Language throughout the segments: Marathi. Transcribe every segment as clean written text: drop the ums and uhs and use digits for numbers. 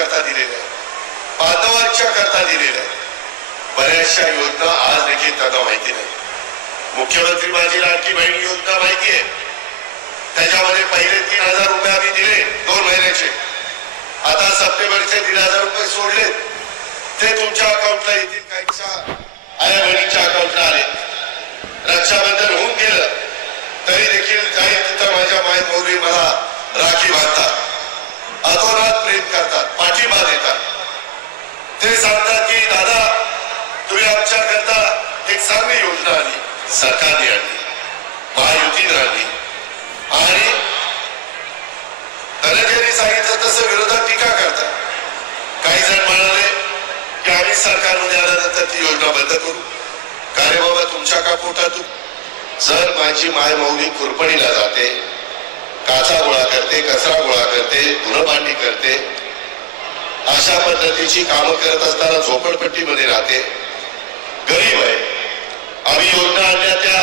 करता दिलेल्या आहेत, बांधवांच्या करता दिलेल्या आहेत. बऱ्याचशा योजना आज देखील त्यांना माहिती नाही. मुख्यमंत्री माझी लाडकी बहीण योजना माहिती आहे, त्याच्यामध्ये पहिले 3000 रुपये आम्ही दिले 2 महिन्याचे. आता सप्टेंबरचे 3000 रुपये सोडले, ते तुमच्या अकाउंटला येतील, काहीच्या आया बहिणीच्या अकाउंटला आले. रक्षाबंधन होऊन गेलं तरी देखील काही तिथं माझ्या माय मौली मला राखी बांधतात, अतोनात प्रेम करतात, पाठिंबा देतात. ते सांगतात की दादा तुम्ही आमच्याकरता एक चांगली योजना आली, सरकारने आणली, महायुतीने आणली. आणि धनंजयनी सांगितलं तसं विरोधात टीका करतात. काही जण म्हणाले की आम्ही सरकारमध्ये आल्यानंतर ती योजना बंद करू. का रे बाबा, तुमच्या का पोटातून? जर माझी माय मौली खुरपणीला जाते, काचा गोळा करते, कचरा गोळा करते, धुणभांडी करते, अशा पद्धतीची कामं करत असताना झोपडपट्टीमध्ये राहते, गरीब आहे. आम्ही योजना आणल्या त्या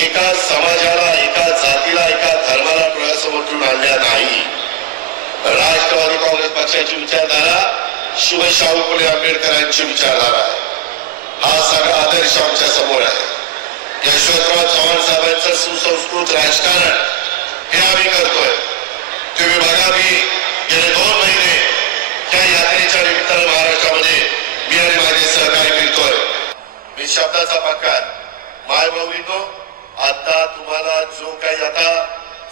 एका समाजाला, एका जातीला, एका धर्माला डोळ्यासमोर ठेवून आणल्या नाही. राष्ट्रवादी काँग्रेस पक्षाची विचारधारा शिव शाहू फुले आंबेडकरांची विचारधारा आहे. हा सगळा आदर्श आमच्या समोर आहे. यशवंतराव चव्हाण साहेबांचं सुसंस्कृत राजकारण हे आम्ही करतोय. तुम्ही बघा, मी गेले 2 महिने त्या यात्रेच्या निमित्तानं महाराष्ट्रामध्ये मी आणि माझे सहकारी फिरतोय. मी शब्दाचा पक्का माय भाऊंनो, आता तुम्हाला जो काही आता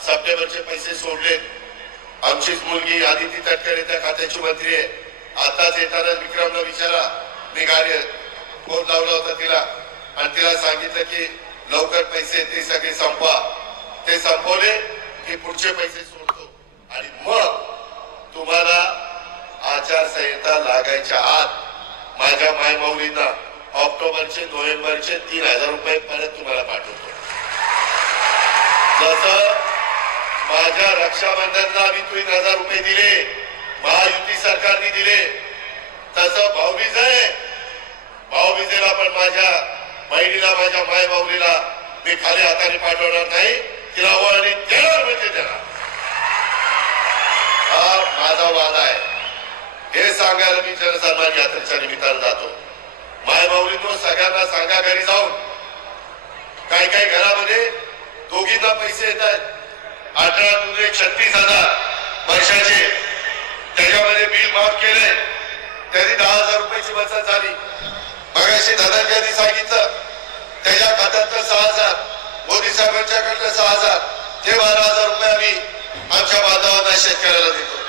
सप्टेंबरचे पैसे सोडले, आमचीच मुलगी आदिती तटकरे त्या खात्याची मंत्री आहे. आताच येताना विक्रमला विचारा, मी गाडी फोन लावला होता तिला आणि तिला सांगितलं की लवकर पैसे ते सगळे संपवा. ते संपवले की पुढचे पैसे सोडतो आणि मग तुम्हाला आचारसंहिता लागायच्या आत माझ्या मायमौलींना ऑक्टोबरचे नोव्हेंबरचे 3000 रुपये परत तुम्हाला पाठवतो. जसं माझ्या रक्षाबंधनला आम्ही 3000 रुपये दिले, महायुती सरकारने दिले, तसं भाऊबीज आहे. भाऊबीजेला पण माझ्या बहिणीला, माझ्या माय भाऊलीला मी खाली हाताने पाठवणार नाही, तिला वळणी देणार म्हणजे देणार. हा माझा वादा आहे. हे सांगायला मी जनसन्मान यात्रेच्या निमित्तानं जातो. माय भाऊलींनो, सगळ्यांना सांगा घरी जाऊन, काही काही घरामध्ये दोघींना पैसे येत आहेत. 18,36,000 वर्षाचे, त्याच्यामध्ये बिल माफ केले, त्यांनी 10,000 रुपयाची बचत झाली. मगाशी धनंजयनी सांगितलं त्याच्या खात्यातलं 6,000, मोदी साहेबांच्याकडलं 6,000, ते 12,000 रुपये आम्ही आमच्या बांधवांना शेतकऱ्याला देतो.